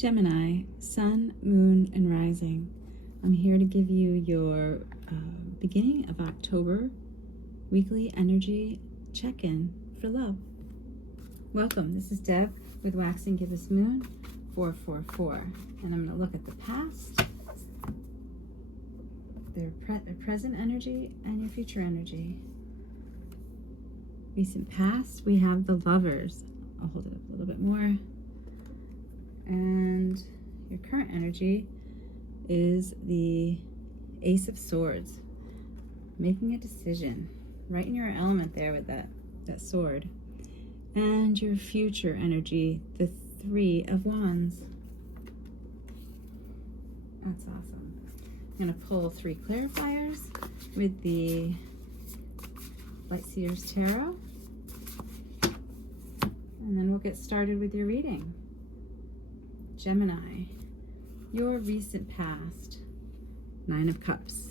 Gemini, Sun, Moon, and Rising. I'm here to give you your beginning of October weekly energy check-in for love. Welcome. This is Deb with Waxing Gibbous Moon 444, and I'm going to look at the past, their present energy, and your future energy. Recent past, we have the Lovers. I'll hold it up a little bit more. And your current energy is the Ace of Swords. Making a decision. Right in your element there with that sword. And your future energy, the Three of Wands. That's awesome. I'm going to pull 3 clarifiers with the Light Seers Tarot. And then we'll get started with your reading. Gemini, your recent past, 9 of Cups.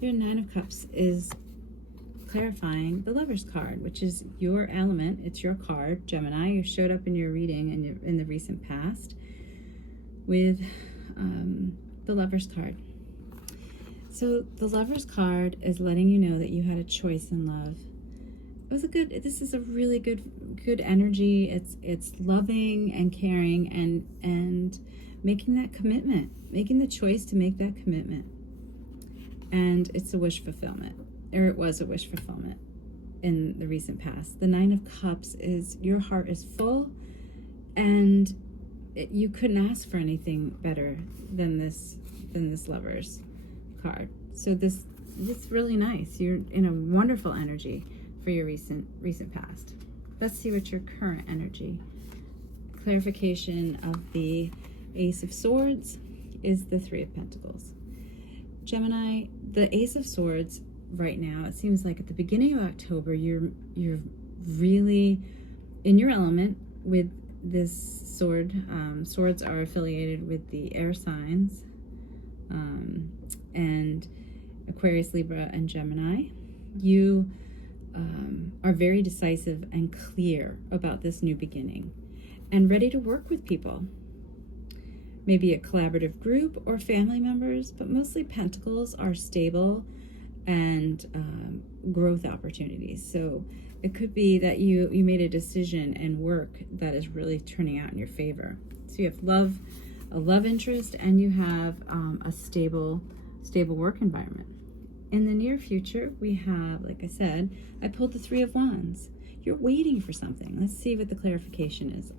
Your 9 of Cups is clarifying the Lover's card, which is your element. It's your card, Gemini. You showed up in your reading in the recent past with the Lover's card. So the Lover's card is letting you know that you had a choice in love. This is a really good energy. It's loving and caring and making that commitment, making the choice to make that commitment. And it's a wish fulfillment, or it was a wish fulfillment in the recent past. The 9 of Cups is your heart is full, and you couldn't ask for anything better than this Lover's card. So this is really nice. You're in a wonderful energy for your recent past. Let's see what your current energy. Clarification of the Ace of Swords is the 3 of Pentacles. Gemini, the Ace of Swords right now, it seems like at the beginning of October, you're really in your element with this sword. Swords are affiliated with the air signs, and Aquarius, Libra, and Gemini. You are very decisive and clear about this new beginning and ready to work with people. Maybe a collaborative group or family members, but mostly Pentacles are stable and growth opportunities. So it could be that you made a decision and work that is really turning out in your favor. So you have a love interest, and you have a stable work environment. In the near future, we have, like I said, I pulled the 3 of Wands. You're waiting for something. Let's see what the clarification is.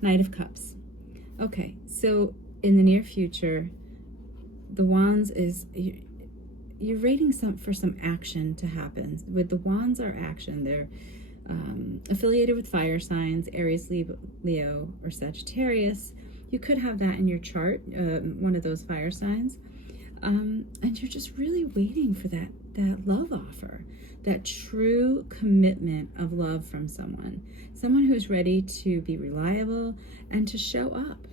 Knight of Cups. Okay, so in the near future, the Wands is, you're waiting for some action to happen. With the Wands are action. They're affiliated with fire signs, Aries, Leo, or Sagittarius. You could have that in your chart, one of those fire signs. And you're just really waiting for that love offer, that true commitment of love from someone who's ready to be reliable and to show up.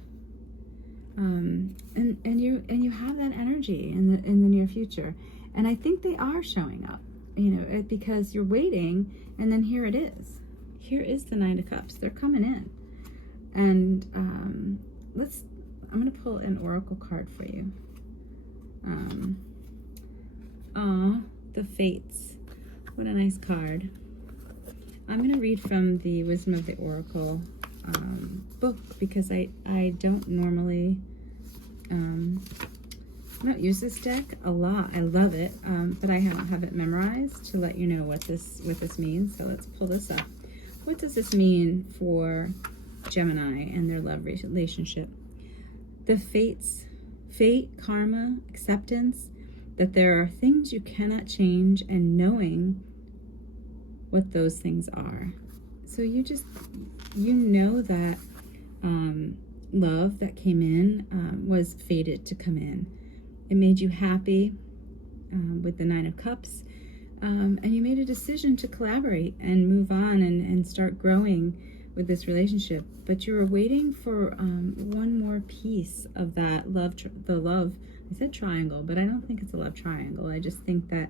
And you have that energy in the near future, and I think they are showing up, because you're waiting, and then here it is. Here is the 9 of Cups. They're coming in, and I'm going to pull an oracle card for you. The Fates. What a nice card. I'm going to read from the Wisdom of the Oracle book, because I don't normally I don't use this deck a lot. I love it, but I don't have it memorized to let you know what this means. So let's pull this up. What does this mean for Gemini and their love relationship? The Fates. Fate, karma, acceptance, that there are things you cannot change, and knowing what those things are. So you know that love that came in was fated to come in. It made you happy with the 9 of Cups, and you made a decision to collaborate and move on and start growing with this relationship, but you were waiting for one more piece of that love. I said triangle, but I don't think it's a love triangle. I just think that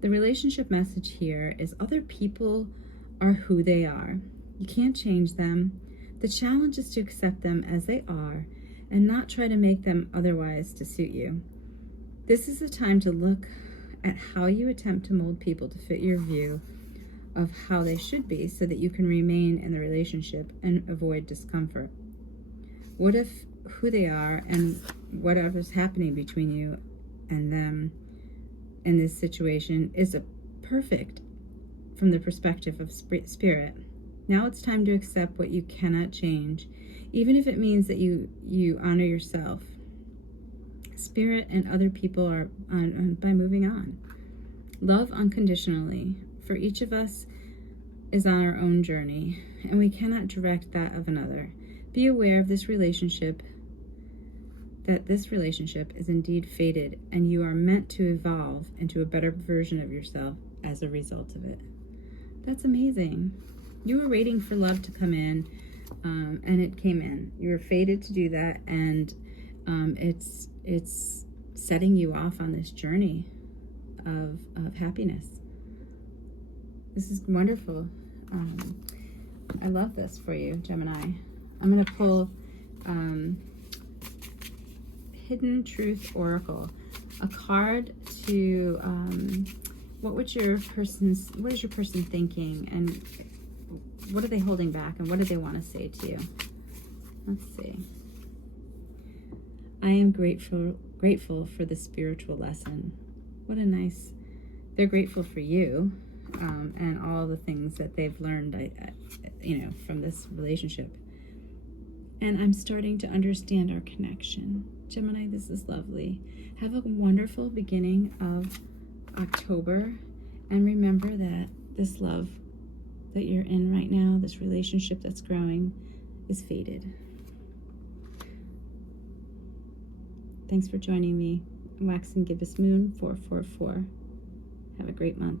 the relationship message here is other people are who they are. You can't change them. The challenge is to accept them as they are and not try to make them otherwise to suit you. This is a time to look at how you attempt to mold people to fit your view of how they should be so that you can remain in the relationship and avoid discomfort. What if who they are and whatever's happening between you and them in this situation is a perfect from the perspective of spirit? Now it's time to accept what you cannot change, even if it means that you honor yourself, spirit, and other people are by moving on. Love unconditionally. For each of us is on our own journey, and we cannot direct that of another. Be aware of this relationship, that this relationship is indeed fated, and you are meant to evolve into a better version of yourself as a result of it. That's amazing. You were waiting for love to come in, and it came in. You were fated to do that, and it's setting you off on this journey of happiness. This is wonderful. I love this for you, Gemini. I'm going to pull Hidden Truth Oracle, a card to what is your person thinking, and what are they holding back, and what do they want to say to you? Let's see. I am grateful for the spiritual lesson. What a nice. They're grateful for you. And all the things that they've learned, from this relationship. And I'm starting to understand our connection. Gemini, this is lovely. Have a wonderful beginning of October. And remember that this love that you're in right now, this relationship that's growing, is fated. Thanks for joining me. Wax and Gibbous Moon 444. Have a great month.